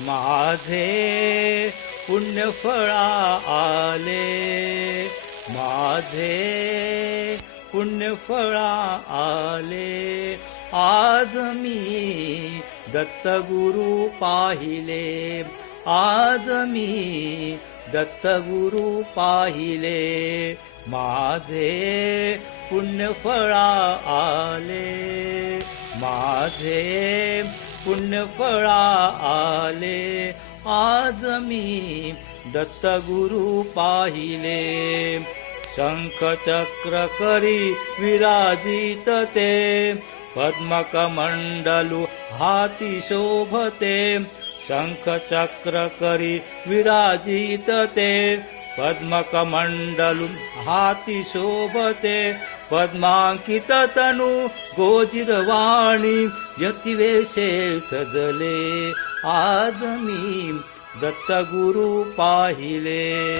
माझे पुण्यफळा आले, माझे पुण्यफळा आले. आज मी दत्तगुरु पाहिले, आज मी दत्तगुरु पाहिले. माझे पुण्यफळा आले, माझे पुण्यफळा आले. आज मी दत्तगुरु पाहिले. शंखचक्र करी विराजित ते, पद्मकमंडलु हाती शोभते. शंखचक्र करी विराजित ते, पद्मकमंडलु हाती शोभते. पद्मांकित तनु गोजिरवाणी, यतिवेशे सजले. आज मी दत्तगुरु पाहिले.